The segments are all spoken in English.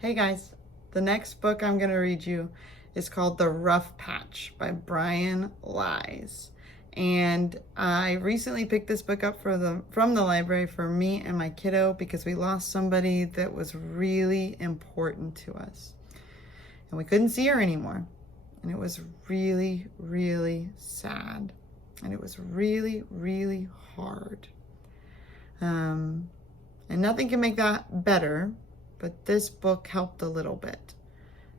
Hey guys, the next book I'm going to read you is called The Rough Patch by Brian Lies. And I recently picked this book up from the library for me and my kiddo because we lost somebody that was really important to us. And we couldn't see her anymore. And it was really, really sad. And it was really, really hard. And nothing can make that better, but this book helped a little bit.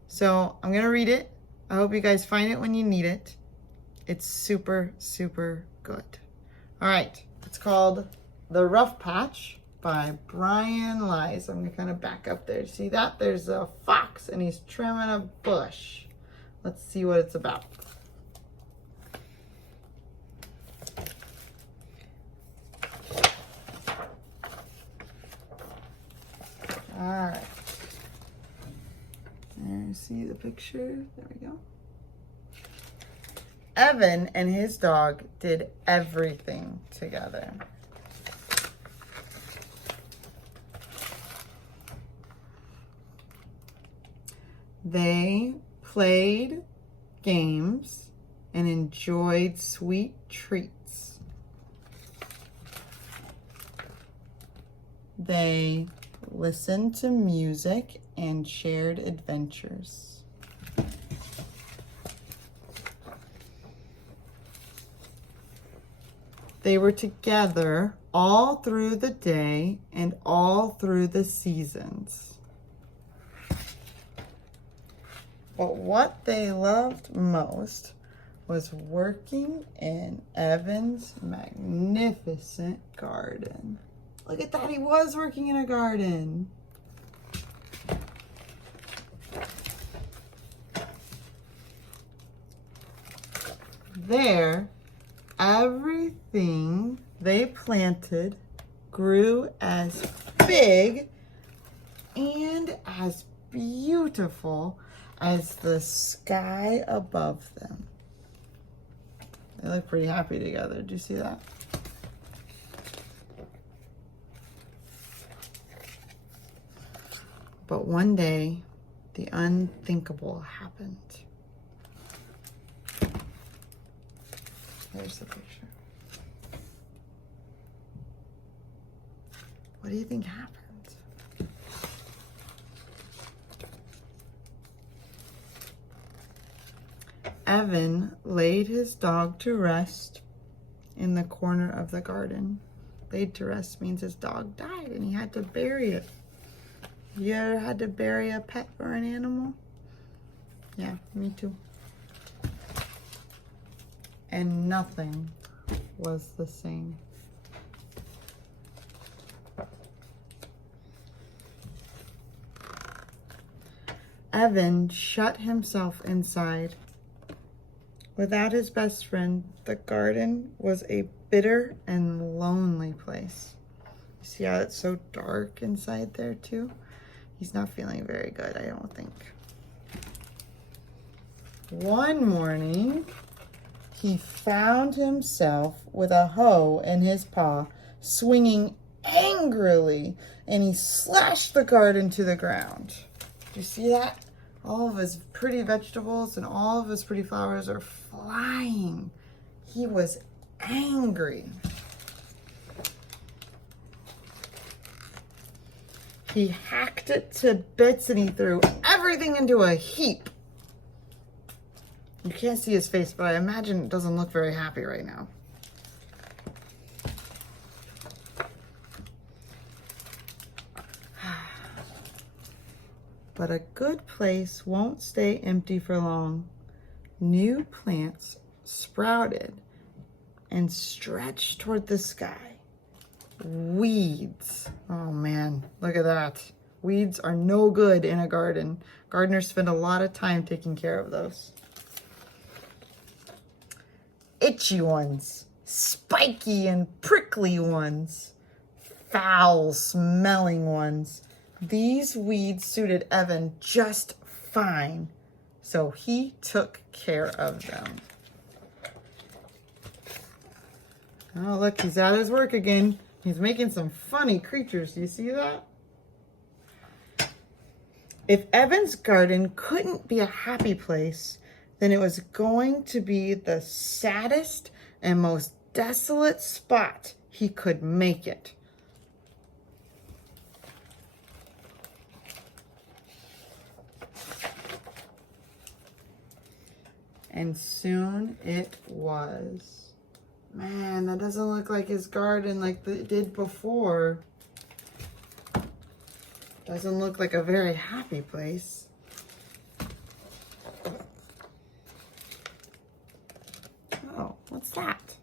So I'm going to read it. I hope you guys find it when you need it. It's super, super good. All right. It's called The Rough Patch by Brian Lies. I'm going to kind of back up there. See that? There's a fox and he's trimming a bush. Let's see what it's about. All right. There, see the picture? There we go. Evan and his dog did everything together. They played games and enjoyed sweet treats. They listened to music and shared adventures. They were together all through the day and all through the seasons. But what they loved most was working in Evan's magnificent garden. Look at that, he was working in a garden. There, everything they planted grew as big and as beautiful as the sky above them. They look pretty happy together. Do you see that? But one day, the unthinkable happened. There's the picture. What do you think happened? Evan laid his dog to rest in the corner of the garden. Laid to rest means his dog died and he had to bury it. You ever had to bury a pet or an animal? Yeah, me too. And nothing was the same. Evan shut himself inside. Without his best friend, the garden was a bitter and lonely place. You see how it's so dark inside there too? He's not feeling very good, I don't think. One morning, he found himself with a hoe in his paw, swinging angrily, and he slashed the garden to the ground. Do you see that? All of his pretty vegetables and all of his pretty flowers are flying. He was angry. He hacked it to bits and he threw everything into a heap. You can't see his face, but I imagine it doesn't look very happy right now. But a good place won't stay empty for long. New plants sprouted and stretched toward the sky. Weeds. Oh man, look at that. Weeds are no good in a garden. Gardeners spend a lot of time taking care of those. Itchy ones, spiky and prickly ones, foul smelling ones. These weeds suited Evan just fine, so he took care of them. Oh, look, he's at his work again. He's making some funny creatures. Do you see that? If Evan's garden couldn't be a happy place, then it was going to be the saddest and most desolate spot he could make it. And soon it was. Man, that doesn't look like his garden like it did before. Doesn't look like a very happy place. Oh, what's that?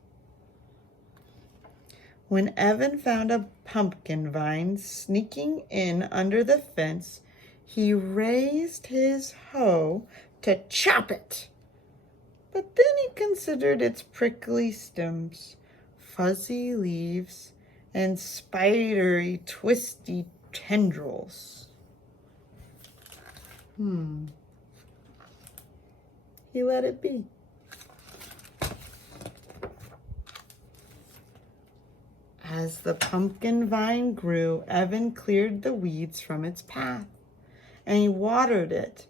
When Evan found a pumpkin vine sneaking in under the fence, he raised his hoe to chop it. But then he considered its prickly stems, fuzzy leaves, and spidery, twisty tendrils. He let it be. As the pumpkin vine grew, Evan cleared the weeds from its path, and he watered it.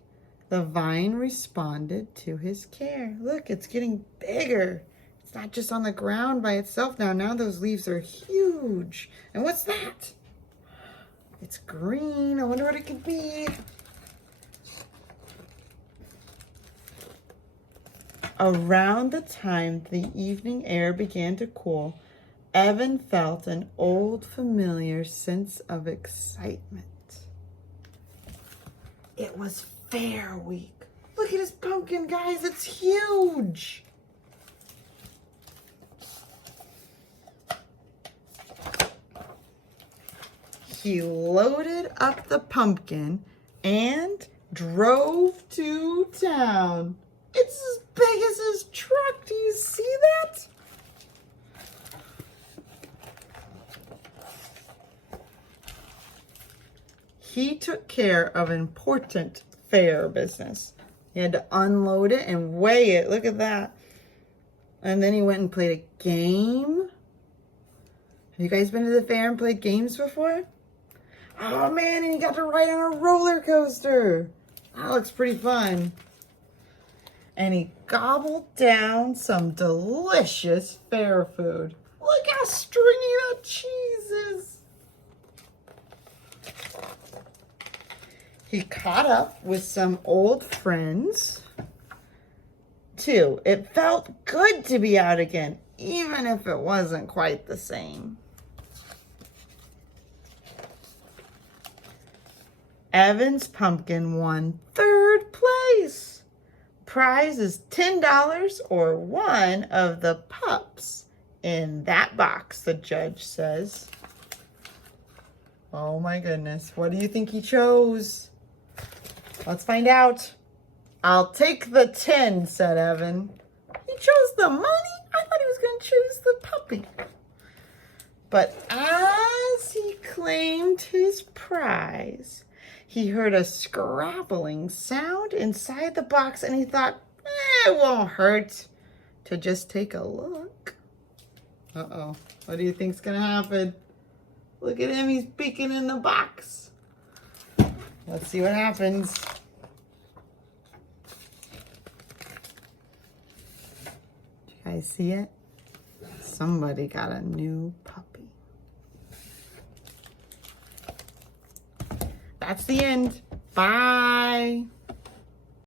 The vine responded to his care. Look, it's getting bigger. It's not just on the ground by itself now. Now those leaves are huge. And what's that? It's green. I wonder what it could be. Around the time the evening air began to cool, Evan felt an old familiar sense of excitement. It was Fair Week. Look at his pumpkin, guys. It's huge. He loaded up the pumpkin and drove to town. It's as big as his truck. Do you see that? He took care of important fair business. He had to unload it and weigh it. Look at that. And then he went and played a game. Have you guys been to the fair and played games before? Oh man, and he got to ride on a roller coaster. That looks pretty fun. And he gobbled down some delicious fair food. Look how stringy that cheese is. He caught up with some old friends, too. It felt good to be out again, even if it wasn't quite the same. Evan's pumpkin won 3rd place. Prize is $10 or one of the pups in that box, the judge says. Oh my goodness, what do you think he chose? Let's find out. I'll take the 10, said Evan. He chose the money? I thought he was going to choose the puppy. But as he claimed his prize, he heard a scrabbling sound inside the box, and he thought, it won't hurt to just take a look. Uh-oh. What do you think's going to happen? Look at him. He's peeking in the box. Let's see what happens. Did you guys see it? Somebody got a new puppy. That's the end. Bye.